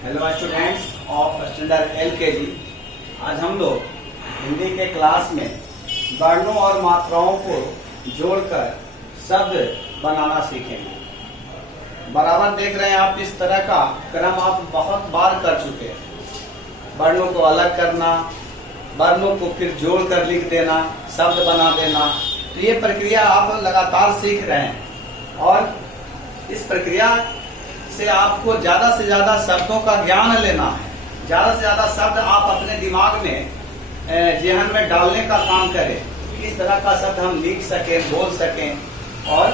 Hello students of standard LKG। आज हम लोग हिंदी के क्लास में वर्णों और मात्राओं को जोड़कर शब्द बनाना सीखेंगे। बराबर देख रहे हैं आप, इस तरह का क्रम आप बहुत बार कर चुके हैं। वर्णों को अलग करना, वर्णों को फिर जोड़कर लिख देना, शब्द बना देना। तो ये प्रक्रिया आप लगातार सीख रहे हैं और इस प्रक्रिया से आपको ज्यादा से ज्यादा शब्दों का ज्ञान लेना है। ज्यादा से ज्यादा शब्द आप अपने दिमाग में जेहन में डालने का काम करें। किस तरह का शब्द हम लिख सकें, बोल सकें और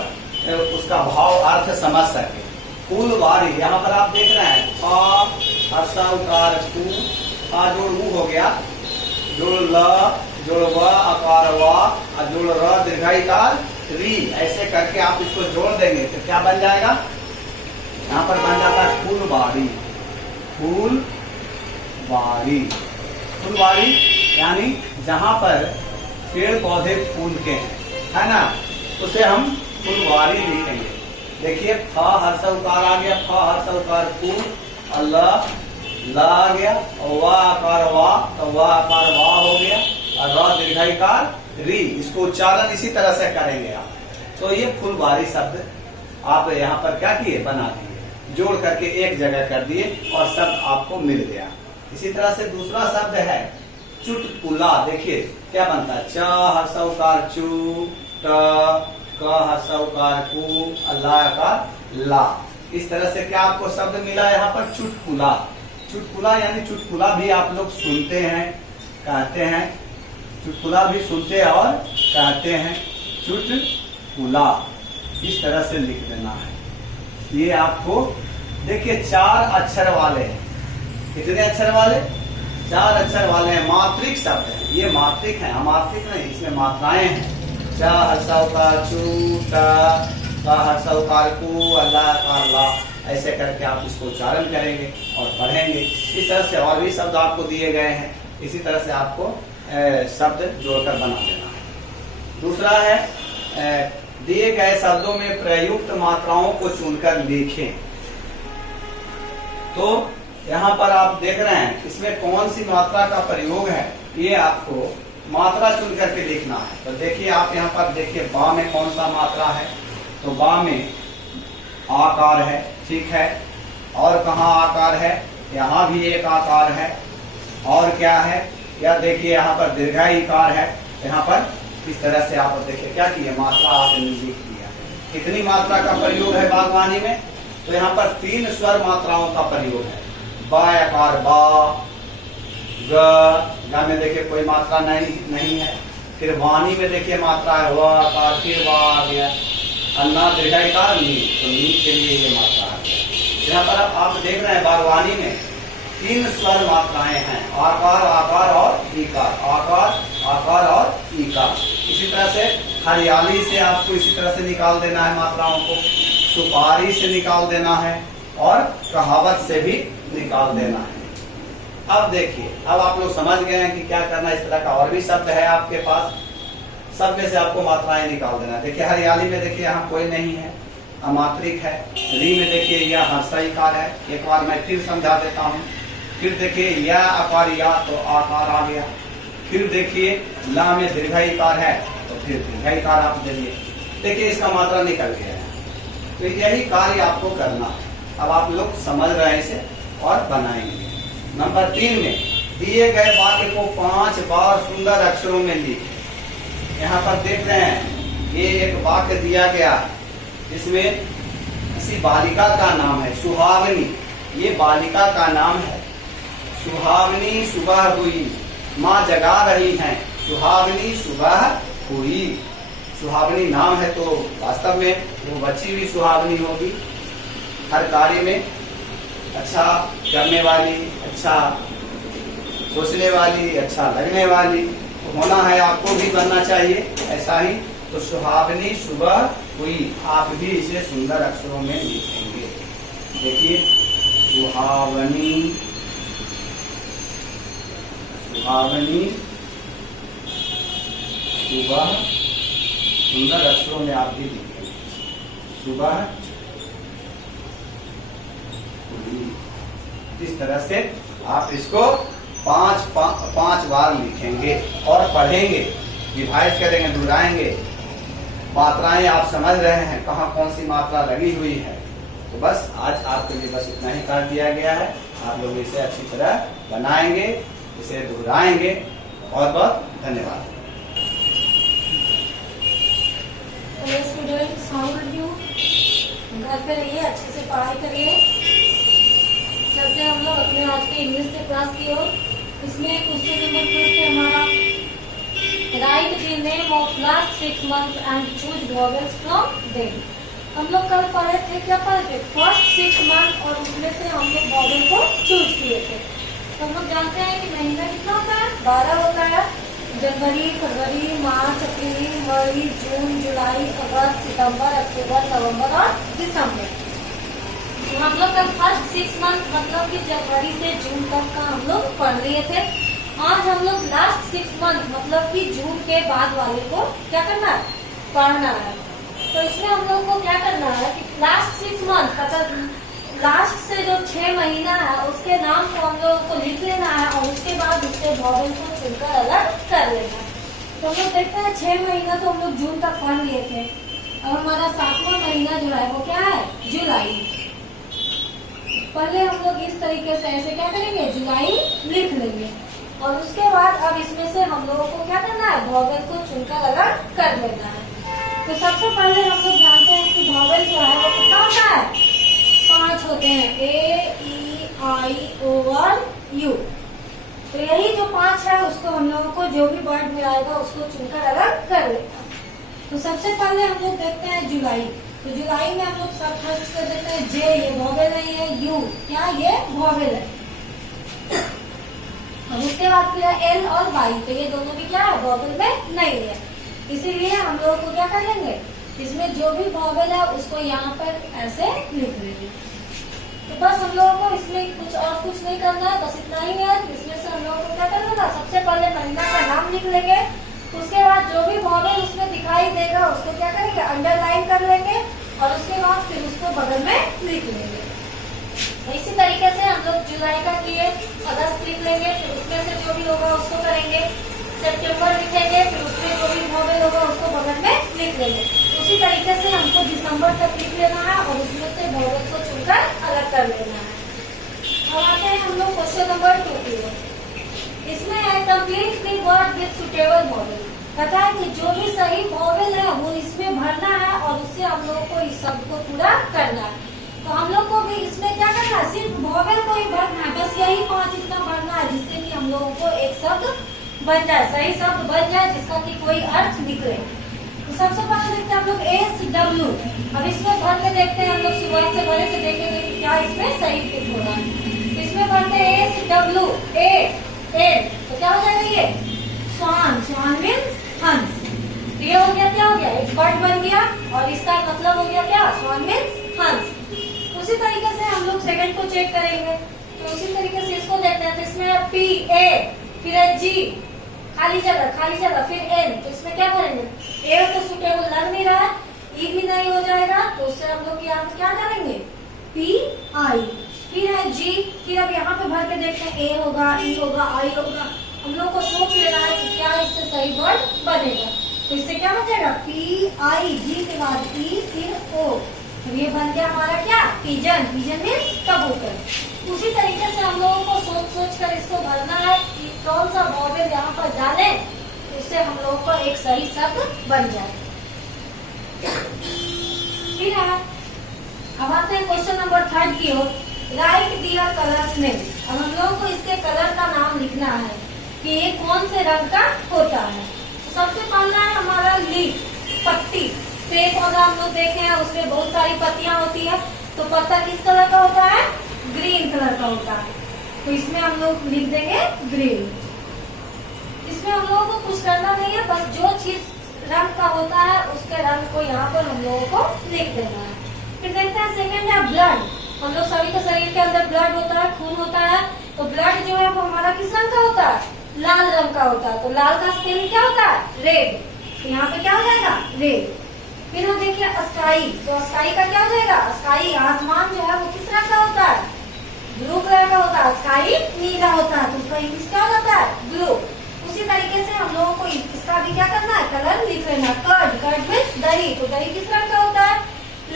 उसका भाव अर्थ समझ सकें। फूलवारी, यहाँ पर आप देख रहे हैं आ हर्षा उकार कु, आ जोड़ ऊ हो गया, जोड़ ल, जोड़ व, अकार वा, जोड़ र, दीर्घाईकार री। ऐसे करके आप इसको जोड़ देंगे तो क्या बन जाएगा? यहाँ पर बन जाता है फूलवारी। फूलवारी, फूलवारी यानी जहाँ पर पेड़ पौधे फूल के हैं, है ना, उसे हम फूलवारी लिखेंगे। देखिए फ हर्ष उकार आ गया, फ हर्ष उकार फूल, ल आ गया, और वा आकार वा, तो वा आकार वा हो गया, और र दीर्घाईकार री। इसको उच्चारण इसी तरह से करेंगे आप। तो ये फुलवारी शब्द आप यहाँ पर क्या किए, बना दिए, जोड़ करके एक जगह कर दिए और शब्द आपको मिल गया। इसी तरह से दूसरा शब्द है चुटकुला। देखिए क्या बनता है, च हर्ष उकार चू, ट क हर्ष उकार कु, ला आकार ला। इस तरह से क्या आपको शब्द मिला यहाँ पर, चुटकुला। चुटकुला यानी चुटकुला भी आप लोग सुनते हैं, कहते हैं। चुटकुला भी सुनते और कहते हैं। चुटकुला इस तरह से लिख देना है। ये आपको देखिए 4 अक्षर वाले हैं। कितने अक्षर वाले? 4 अक्षर वाले हैं। मात्रिक शब्द है, ये मात्रिक है, अमात्रिक नहीं, इसमें मात्राएं हैं। च हर्षौकार चू, ट हर्षौकार कु, अल्लाह ला। ऐसे करके आप इसको उच्चारण करेंगे और पढ़ेंगे। इस तरह से और भी शब्द आपको दिए गए हैं। इसी तरह से आपको शब्द जोड़कर बना देना है। दूसरा है दिए गए शब्दों में प्रयुक्त मात्राओं को चुनकर लिखें। तो यहाँ पर आप देख रहे हैं इसमें कौन सी मात्रा का प्रयोग है, ये आपको मात्रा चुन करके लिखना है। तो देखिए आप यहाँ पर देखिए बा में कौन सा मात्रा है, तो बा में आकार है, ठीक है। और कहाँ आकार है? यहाँ भी एक आकार है। और क्या है, या देखिए यहाँ पर दीर्घाईकार है। यहाँ पर इस तरह से आप देखिए क्या किए, मात्रा आपने लिख दिया। कितनी मात्रा का प्रयोग है बागवानी में? तो यहाँ पर 3 स्वर मात्राओं का प्रयोग है। बा आकार बा, ग में देखिए कोई मात्रा नहीं है। फिर वाणी में देखिए मात्रा है व आकार, फिर वा आ गया, अन्ना दीर्घाईकार नी, तो नी के लिए ये मात्रा है। यहाँ पर आप देख रहे हैं बागवानी में 3 स्वर मात्राएं हैं, आकार, आकार और ईकार। आकार, आकार और ईकार। इसी तरह से हरियाली से आपको इसी तरह से निकाल देना है मात्राओं को, सुपारी से निकाल देना है और कहावत से भी निकाल देना है। अब देखिए, अब आप लोग समझ गए हैं कि क्या करना। इस तरह का और भी शब्द है आपके पास, सब में से आपको मात्राएं निकाल देना। देखिए हरियाली में देखिए यहाँ कोई नहीं है, अमात्रिक है। री में देखिए यह हर्षईकार है। एक बार मैं फिर समझा देता हूँ। फिर देखिए या अकार या, तो आकार आ गया। फिर देखिए ला में दीर्घाईकार है, तो फिर दीर्घाईकार आप देंगे। देखिए इसका मात्रा निकल गया है। तो यही कार्य आपको करना है। अब आप लोग समझ रहे हैं इसे और बनाएंगे। नंबर 3 में दिए गए वाक्य को 5 बार सुंदर अक्षरों में लिखें। यहाँ पर देख रहे हैं ये एक वाक्य दिया गया जिसमें किसी बालिका का नाम है सुहावनी। ये बालिका का नाम है सुहावनी। सुबह हुई, माँ जगा रही हैं, सुहावनी सुबह हुई। सुहावनी नाम है तो वास्तव में वो बच्ची भी सुहावनी होगी। हर कार्य में अच्छा करने वाली, अच्छा सोचने वाली, अच्छा लगने वाली होना है, आपको भी बनना चाहिए ऐसा ही। तो सुहावनी सुबह हुई, आप भी इसे सुंदर अक्षरों में लिखेंगे। देखिए सुहावनी, सुहावनी सुबह, सुंदर अक्षरों में आप भी लिखेंगे। सुबह हुई, इस तरह से आप इसको 5 बार लिखेंगे और पढ़ेंगे, रिवाइज करेंगे, दोहराएंगे। मात्राएं आप समझ रहे हैं कहाँ कौन सी मात्रा लगी हुई है। तो बस आज आपके लिए बस इतना ही कर दिया गया है। आप लोग इसे अच्छी तरह बनाएंगे, इसे दोहराएंगे। बहुत बहुत धन्यवाद। घर पे रहिए, अच्छे से पढ़ाई करिए। चलते हम लोग अपने आज के इंग्लिश के क्लास की ओर। इसमें क्वेश्चन नंबर 2 पे हमारा right the name of last 6 months and choose vowels from them. हम लोग कल पढ़े थे, क्या पढ़े थे? फर्स्ट 6 month और उसमें से हम लोग वॉवेल को चूज किए थे। तो हम लोग जानते हैं कि महीना कितना होता है? 12 होता है। जनवरी, फरवरी, मार्च, अप्रैल, मई, जून, जुलाई, अगस्त, सितंबर, अक्टूबर, नवंबर और दिसंबर। तो हम लोग कल फर्स्ट 6 month मतलब कि जनवरी से जून तक का हम लोग पढ़ लिए थे। आज हम लोग लास्ट 6 month मतलब कि जून के बाद वाले को क्या करना है? पढ़ना है। तो इसमें हम लोग को क्या करना है कि लास्ट 6 month मतलब लास्ट से जो 6 महीना है उसके नाम को हम लोग को लिख लेना है और उसके बाद उसके वॉवेल को चुनकर अलग कर लेना है। तो हम लोग देखते हैं 6 महीना तो हम लोग जून तक पढ़ लिए थे। और हमारा 7वां महीना जो है वो क्या है? जुलाई। पहले हम लोग इस तरीके से ऐसे क्या करेंगे? जुलाई लिख लेंगे और उसके बाद अब इसमें से हम लोगों को क्या करना है? वॉवेल को चुनकर अलग कर लेना है। तो सबसे पहले हम लोग जानते हैं कि वॉवेल जो है वो कितना होता है? 5 होते हैं। A-E-I-O-U। तो यही जो 5 है उसको हम लोगों को जो भी वर्ड में आएगा उसको चुनकर अलग कर लेना। तो सबसे पहले हम लोग देखते हैं जुलाई। तो जुलाई में हम लोग सब फर्स्ट से देखते हैं जे, ये वॉवेल नहीं है। यू, क्या ये वॉवेल है। और उसके बाद फिर एल और वाई, तो ये दोनों भी क्या है? वॉवेल में नहीं है। इसीलिए हम लोगों को क्या कर लेंगे? इसमें जो भी वॉवेल है उसको यहाँ पर ऐसे लिख लेंगे। तो बस हम लोगों को इसमें कुछ नहीं करना है, बस इतना ही है। इसमें से हम लोगों को क्या करना है? सबसे पहले महीना का नाम लिख लेंगे। उसके बाद जो भी वॉवेल उसमें दिखाई देगा उसको क्या करेंगे? अंडरलाइन कर लेंगे और उसके बाद फिर उसको बगल में लिख लेंगे। इसी तरीके से हम लोग जुलाई का किए, अगस्त लिख लेंगे, फिर उसमें से जो भी होगा उसको करेंगे। सितंबर लिखेंगे, फिर उसमें जो भी वॉवेल होगा उसको बगल में लिख लेंगे। उसी तरीके से हमको दिसंबर तक लिख लेना है और उसमें से वॉवेल को चुनकर अलग कर लेना है। अब आते हैं हम लोग क्वेश्चन नंबर 2 की ओर। इसमें है complete the word with suitable vowel. पता है कि जो भी सही वॉवेल है वो इसमें भरना है और उससे हम लोग को इस शब्द को पूरा करना है। तो हम लोग को भी इसमें क्या करना है? सिर्फ वॉवेल को ही भरना है। बस यही 5 इतना भरना है जिससे कि हम लोगों को एक शब्द बन जाए, सही शब्द बन जाए जिसका कि कोई अर्थ निकले। तो सबसे पहले देखते हैं हम लोग SW। अब इसमें भर के देखते हैं, हम लोग शुरुआत से भरे के देखेंगे कि क्या इसमें सही फिट हो रहा है। इसमें भरते हैं SW A, तो क्या हो जाएगा? ये स्वान। स्वान मीन्स हंस। तो ये हो गया, क्या हो गया? एक वर्ड बन गया और इसका मतलब हो गया क्या? स्वान मीन्स हंस। उसी तरीके से हम लोग सेकंड को चेक करेंगे। तो उसी तरीके से इसको देखते हैं। तो इसमें PA, फिर G, खाली जगह, फिर N। तो इसमें क्या करेंगे? A तो सुटेबल लग नहीं रहा है, E भी नहीं हो जाएगा, तो उससे हम लोग यहाँ क्या करेंगे? PI। फिर है G, फिर अब यहाँ पे भर के देखते हैं A होगा, E होगा, I होगा। हम लोग को सोच लेना है कि क्या इससे सही वर्ड बनेगा। तो इससे क्या बचेगा? PI, G के बाद E, फिर O। तो ये बन गया हमारा क्या? पिजन। पिजन मीन्स कबूतर। उसी तरीके से हम लोगों को सोच कर इसको भरना है कि कौन सा वॉवेल यहाँ पर डाले उससे हम लोगों को एक सही शब्द बन जाए। फिर है अब आते हैं क्वेश्चन नंबर 3 की ओर। राइट दियर कलर्स नेम। अब हम लोगों को इसके कलर का नाम लिखना है कि ये कौन से रंग का होता है। सबसे पहला है हमारा लीफ, पत्ती। पेड़ पौधा हम लोग देखे हैं उसमें बहुत सारी पत्तियां होती है, तो पत्ता किस कलर का होता है? ग्रीन कलर का होता है। तो इसमें हम लोग लिख देंगे ग्रीन। इसमें हम लोगों को कुछ करना नहीं है, बस जो चीज रंग का होता है उसके रंग को यहाँ पर हम लोगों को लिख देना है। फिर देखते हैं सेकंड है ब्लड। हम लोग सभी के शरीर के अंदर ब्लड होता है, खून होता है। तो ब्लड जो है वो हमारा किस रंग का होता है? लाल रंग का होता है। तो लाल का स्पेलिंग क्या होता है? रेड। तो यहाँ पे क्या हो जाएगा? रेड। फिर हम देखिए स्काई। तो स्काई का क्या हो जाएगा? स्काई, आसमान जो है वो किस रंग का होता है? ब्लू कलर का होता व्हाइट नीला होता है तो उसका इंग्लिश क्या होता है? ब्लू। उसी तरीके से हम लोगों को इसका भी क्या करना है? कलर लिख लेना। कर्ड, कर्ड मीन्स दही, तो दही किस रंग का होता है?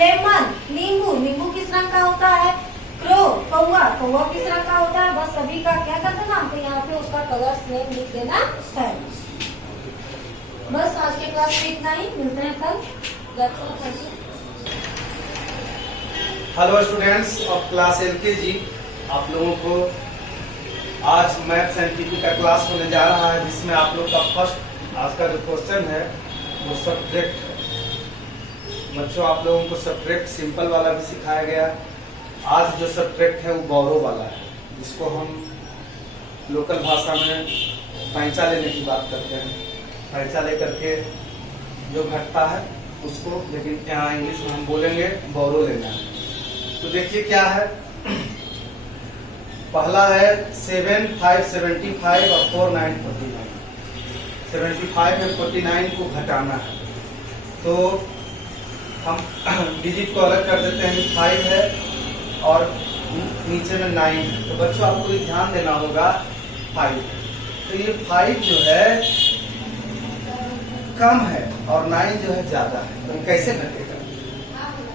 लेमन, नींबू, नींबू किस रंग का होता है? क्रो, कौवा, कौवा किस रंग का होता है? बस सभी का क्या कर देना हमको यहाँ पे उसका कलर नेम लिख देना है। बस आज के क्लास में इतना ही, मिलते हैं कल। Hello students of class LKG, आप लोगों को आज मैथ्स एंड टीपी का क्लास होने जा रहा है, जिसमें आप लोग का फर्स्ट आज का जो क्वेश्चन है वो सब्ट्रैक्ट है। बच्चों, आप लोगों को सब्ट्रैक्ट सिंपल वाला भी सिखाया गया। आज जो सब्ट्रैक्ट है वो बोरो वाला है, जिसको हम लोकल भाषा में पैंचा लेने की बात करते हैं। पैंचा लेकर के जो घटता है उसको, लेकिन यहाँ इंग्लिश में हम बोलेंगे बोरो लेना। तो देखिए क्या है, पहला है 7, 5, 75 और 4, 9, 49। 75 में 49 को घटाना है, तो हम डिजिट को अलग कर देते हैं। 5 है और नीचे में 9 है, तो बच्चों आपको ध्यान देना होगा 5। तो ये 5 जो है कम है और 9 जो है ज्यादा है, तो कैसे घटेगा?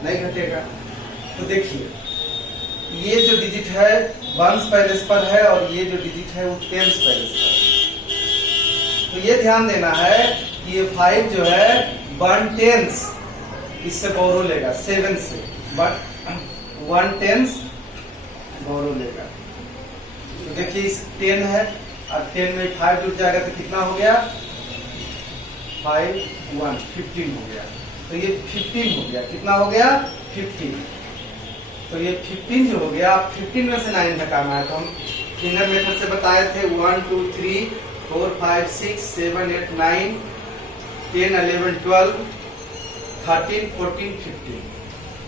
नहीं घटेगा। तो देखिए, ये जो डिजिट है 1s पैलेस पर है और ये जो डिजिट है वो 10s पैलेस पर। तो ये ध्यान देना है कि ये 5 जो है 1/10 इससे बोरो लेगा, 7 से 1/10 बोरो लेगा। तो देखिए, इस 10 है और 10 में 5 जुड़ जाएगा तो कितना हो गया? 5, 1, 15 हो गया। तो ये 15 हो गया। कितना हो गया? 15। तो ये 15 जो हो गया, 15 में से 9 घटाना है। तो हम फिंगर मेथड से बताए थे 1, 2, 3, 4, 5, 6, 7, 8, 9, 10, 11, 12, 13, 14, 15।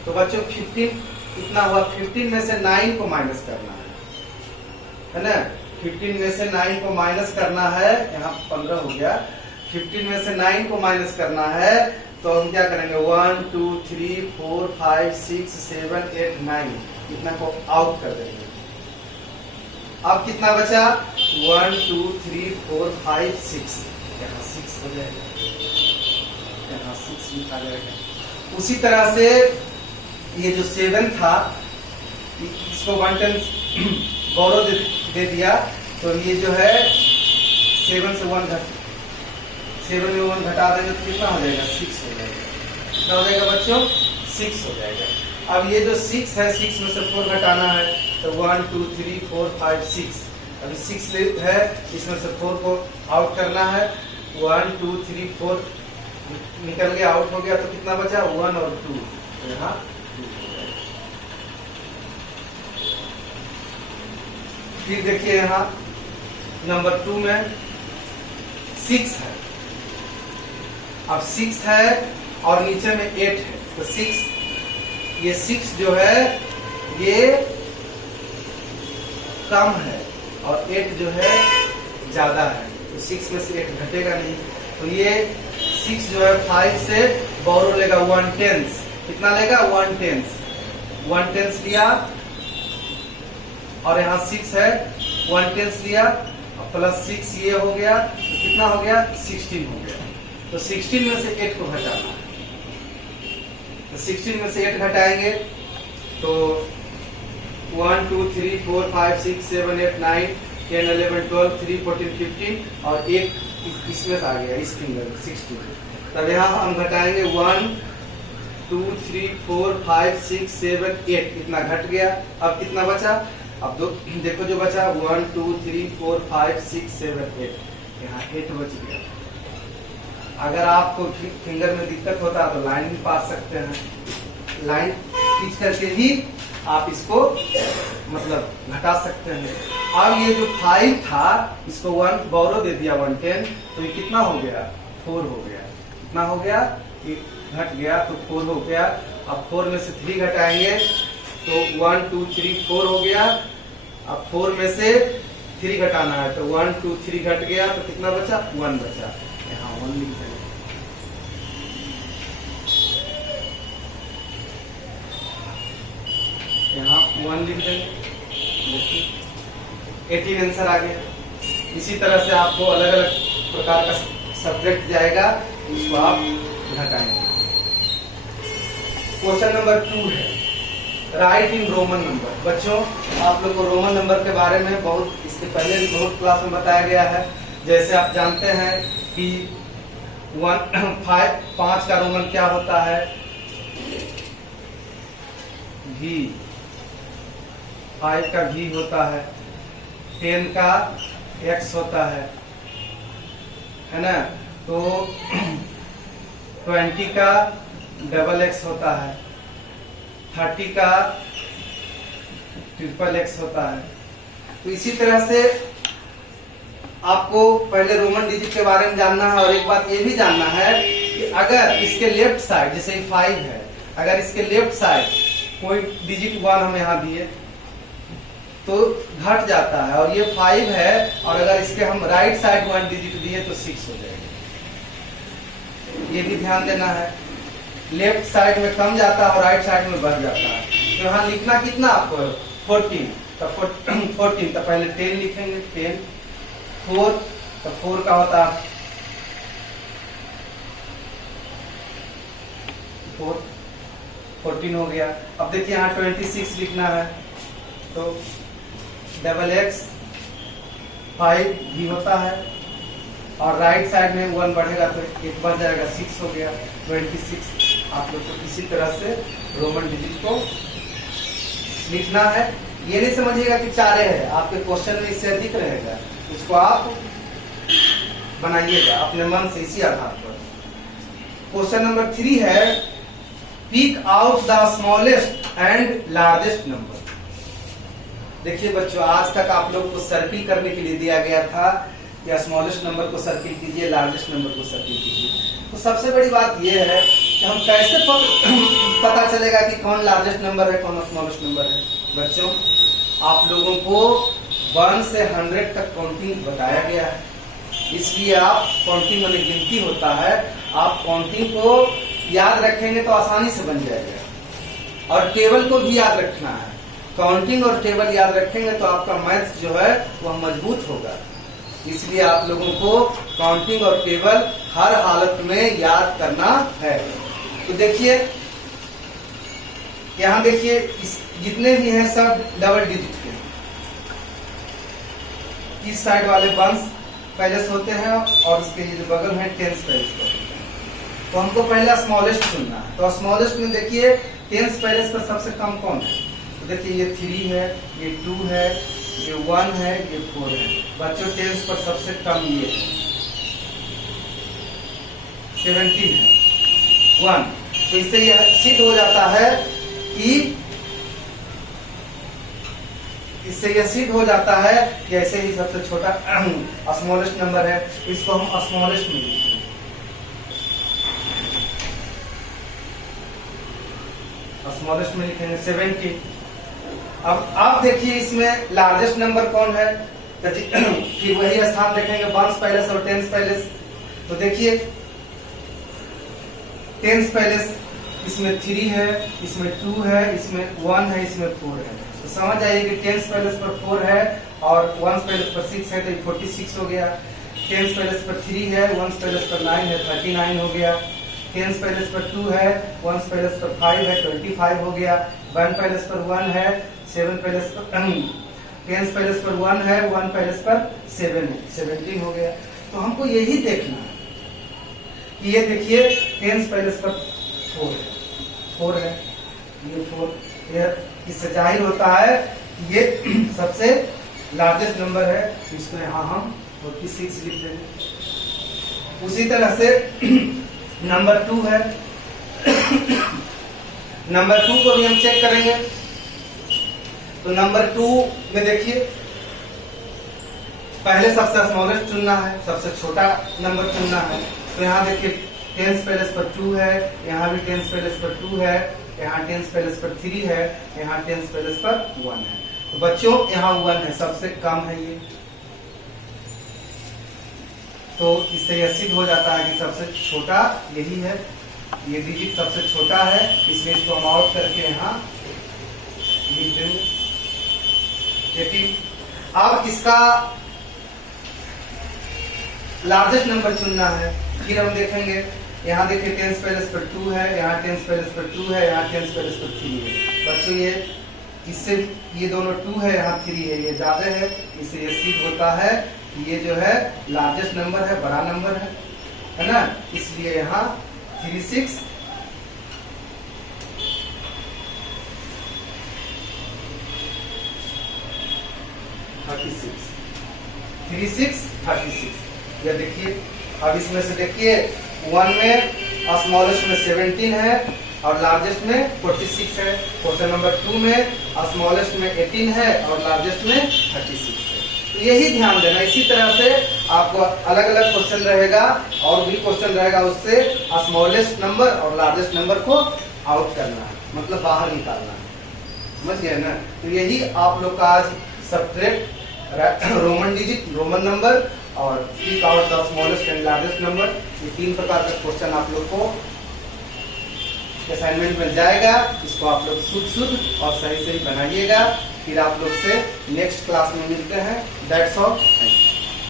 तो बच्चों 15 कितना हुआ? 15 में से 9 को माइनस करना है ना? 15 में से 9 को माइनस करना है, यहाँ 15 हो गया। 15 में से 9 को माइनस करना है, तो हम क्या करेंगे? 1, 2, 3, 4, 5, 6, 7, 8, 9 इतना को आउट कर देंगे। अब कितना बचा? 1, 2, 3, 4, 5, 6। यहाँ 6 हो जाएगा, यहाँ 6 लिखा जाएगा। उसी तरह से ये जो 7 था, इसको 1/10 बोरो दे दिया, तो ये जो है 7 से 1 7 में 1 घटा देंगे तो कितना हो जाएगा? 6 हो जाएगा। कितना हो जाएगा बच्चों? 6 हो जाएगा। अब ये जो 6 है, 6 में से 4 घटाना है, तो 1, 2, 3, 4, 5, 6। अभी 6 है, इसमें से 4 को आउट करना है। 1, 2, 3, 4 निकल गया, आउट हो गया, तो कितना बचा? 1 और 2। तो यहाँ 2 हो जाएगा। फिर देखिए, यहाँ नंबर 2 में 6 है। अब 6 है और नीचे में 8 है, तो 6 जो है ये कम है और 8 जो है ज्यादा है, तो 6 में से 8 घटेगा नहीं। तो ये 6 जो है 5 से बोरो लेगा 1/10। कितना लेगा? 1/10। 1/10 लिया और यहाँ 6 है, 1/10 लिया प्लस 6 ये हो गया, तो कितना हो गया? 16 हो गया। तो 16 में से 8 को घटाना है, तो 16 में से 8 घटाएंगे तो 1, 2, 3, 4, 5, 6, 7, 8, 9, 10, 11, 12, 13, 14, 15 और 1 इसमें आ गया, इस फिंगर 16। तब यहाँ हम घटाएंगे 1, 2, 3, 4, 5, 6, 7, 8 इतना घट गया। अब कितना बचा? अब देखो जो बचा 1, 2, 3, 4, 5, 6, 7, 8, यहाँ 8 बच गया। अगर आपको फिंगर में दिक्कत होता है तो लाइन भी पास सकते हैं। लाइन खींच करके ही आप इसको मतलब घटा सकते हैं। अब ये जो 5 था, इसको 1 बोरो दे दिया 1/10, तो ये कितना हो गया? 4 हो गया। कितना हो गया? ये घट गया तो 4 हो गया। अब 4 में से 3 घटाएंगे तो 1, 2, 3, 4 हो गया। अब 4 में से 3 घटाना है, तो 1, 2, 3 घट गया, तो कितना बचा? 1 बचा। यहाँ 1 लिख देंगे। यहाँ 1 लिख देंगे। देखिए 18 आंसर आ गया। इसी तरह से आपको अलग अलग प्रकार का सब्जेक्ट जाएगा, उसको आप घटाएंगे। क्वेश्चन नंबर 2 है राइट इन रोमन नंबर। बच्चों आप लोग को रोमन नंबर के बारे में बहुत इसके पहले भी बहुत क्लास में बताया गया है। जैसे आप जानते हैं कि 5 का रोमन क्या होता है, भी, 5 का भी होता है, 10 का x होता है ना, तो 20 का डबल x होता है, 30 का ट्रिपल x होता है। तो इसी तरह से आपको पहले रोमन डिजिट के बारे में जानना है। और एक बात ये भी जानना है कि अगर इसके लेफ्ट साइड, जैसे 5 है, अगर इसके लेफ्ट साइड कोई डिजिट 1 हम यहाँ दिए तो घट जाता है, और ये 5 है, और अगर इसके हम राइट साइड 1 डिजिट दिए तो 6 हो जाएगा। ये भी ध्यान देना है। लेफ्ट साइड में कम जाता है और राइट साइड में बढ़ जाता है। तो यहाँ लिखना कितना आपको है 14, तो 14 तो पहले 10 लिखेंगे, 10, 4 तो 4 का होता है 14 हो गया। अब देखिए यहाँ 26 लिखना है, तो डबल x 5 भी होता है, और राइट साइड में 1 बढ़ेगा तो 1 बढ़ जाएगा, 6 हो गया 26। आप लोग को इसी तरह से रोमन डिजिट को लिखना है। ये नहीं समझिएगा कि 4 है, आपके क्वेश्चन में इससे अधिक रहेगा, उसको आप बनाइएगा अपने मन से इसी आधार पर। क्वेश्चन नंबर 3 है pick out the smallest and largest number. देखिए बच्चों, आज तक आप लोग को सर्किल करने के लिए दिया गया था कि स्मॉलेस्ट नंबर को सर्किल कीजिए, लार्जेस्ट नंबर को सर्किल कीजिए। तो सबसे बड़ी बात यह है कि हम कैसे पता चलेगा कि कौन लार्जेस्ट नंबर है, कौन स्मॉलेस्ट नंबर है। बच्चों आप लोगों को 1 से 100 तक काउंटिंग बताया गया है, इसलिए आप काउंटिंग में गिनती होता है, आप काउंटिंग को याद रखेंगे तो आसानी से बन जाएगा। और टेबल को भी याद रखना है, काउंटिंग और टेबल याद रखेंगे तो आपका मैथ्स जो है वह मजबूत होगा। इसलिए आप लोगों को काउंटिंग और टेबल हर हालत में याद करना है। तो देखिए यहाँ देखिए जितने भी हैं सब डबल डिजिट के, इस साइड वाले 1 पहले से होते हैं और इसके ये जो बगल है 10 पहले से होते हैं। तो हमको पहला स्मॉलेस्ट चुनना है। तो स्मॉलेस्ट में देखिए 10 पहले पर सबसे कम कौन है, तो देखिए ये 3 है, ये 2 है, ये 1 है, ये 4 है। बच्चों 10 पर सबसे कम ये है, 17 है, 1। तो इससे यह सिद्ध हो जाता है कि ऐसे ही सबसे छोटा स्मॉलेस्ट नंबर है, इसको हम स्मॉलेस्ट में लिखेंगे। स्मॉलेस्ट में लिखेंगे 70। अब आप देखिए इसमें लार्जेस्ट नंबर कौन है, तो फिर वही स्थान देखेंगे 1 पहले से और 10 पहले से। तो देखिए 10 पहले इसमें 3 है, इसमें 2 है, इसमें 1 है, इसमें 4 है। तो समझ आइए कि 10 पहले पर 4 है और 1 पहले पर 6 है, तो 46 हो गया। 10 पहले पर 3 है, 1 पहले पर 9 है, 39 हो गया। 10 पहले पर 2 है, 1 पहले पर 5 है, 25 हो गया। 1 पहले पर 1 है, 7 पहले पर 10 पहले पर 1 है, 1 पहले पर 7 है, 17 हो गया। तो हमको यही देखना है कि ये देखिए 10 पहले पर 4 है, ये 4, यह इससे जाहिर होता है कि ये सबसे लार्जेस्ट नंबर है। इसको यहाँ हम 46 लिख देंगे। उसी तरह से नंबर 2 है, नंबर 2 को भी हम चेक करेंगे। तो नंबर 2 में देखिए पहले सबसे स्मॉलेस्ट चुनना है, सबसे छोटा नंबर चुनना है। तो यहाँ देखिए 10 पहले पर 2 है, यहाँ भी 10 पहले पर 2 है, यहाँ 10 पहले पर 3 है, यहाँ 10 पहले पर 1 है। तो बच्चों यहाँ 1 है, सबसे कम है ये। तो इससे यह सिद्ध हो जाता है कि सबसे छोटा यही है, ये डिजिट सबसे छोटा है, इसलिए इसको हम आउट करके यहाँ लिख देंगे 18। अब इसका लार्जेस्ट नंबर चुनना है। फिर हम देखेंगे, यहाँ देखिए 10 प्लस पर 2 है, यहाँ 10 प्लस पर 2 है, यहाँ 10 प्लस पर 3 है। बच्चों इससे ये दोनों 2 है, यहाँ 3 है, ये ज्यादा है, इससे ये सिद्ध होता है कि ये जो है लार्जेस्ट नंबर है, बड़ा नंबर है ना। इसलिए यहाँ 36 36। ये देखिए, अब इसमें से देखिए 1 में स्मॉलेस्ट में 17 है और लार्जेस्ट में 46 है। क्वेश्चन नंबर 2 में स्मॉलेस्ट में 18 है और लार्जेस्ट में 36 है। तो यही ध्यान देना। इसी तरह से आपको अलग अलग क्वेश्चन रहेगा और भी क्वेश्चन रहेगा, उससे स्मॉलेस्ट नंबर और लार्जेस्ट नंबर को आउट करना है, मतलब बाहर निकालना है। समझ गए ना। तो यही आप लोग का आज subtract Roman digit, Roman number और pick out the smallest and largest number, ये 3 प्रकार का क्वेश्चन आप लोग को असाइनमेंट में जाएगा। इसको आप लोग शुद्ध और सही बनाइएगा। फिर आप लोग से नेक्स्ट क्लास में मिलते हैं। That's all.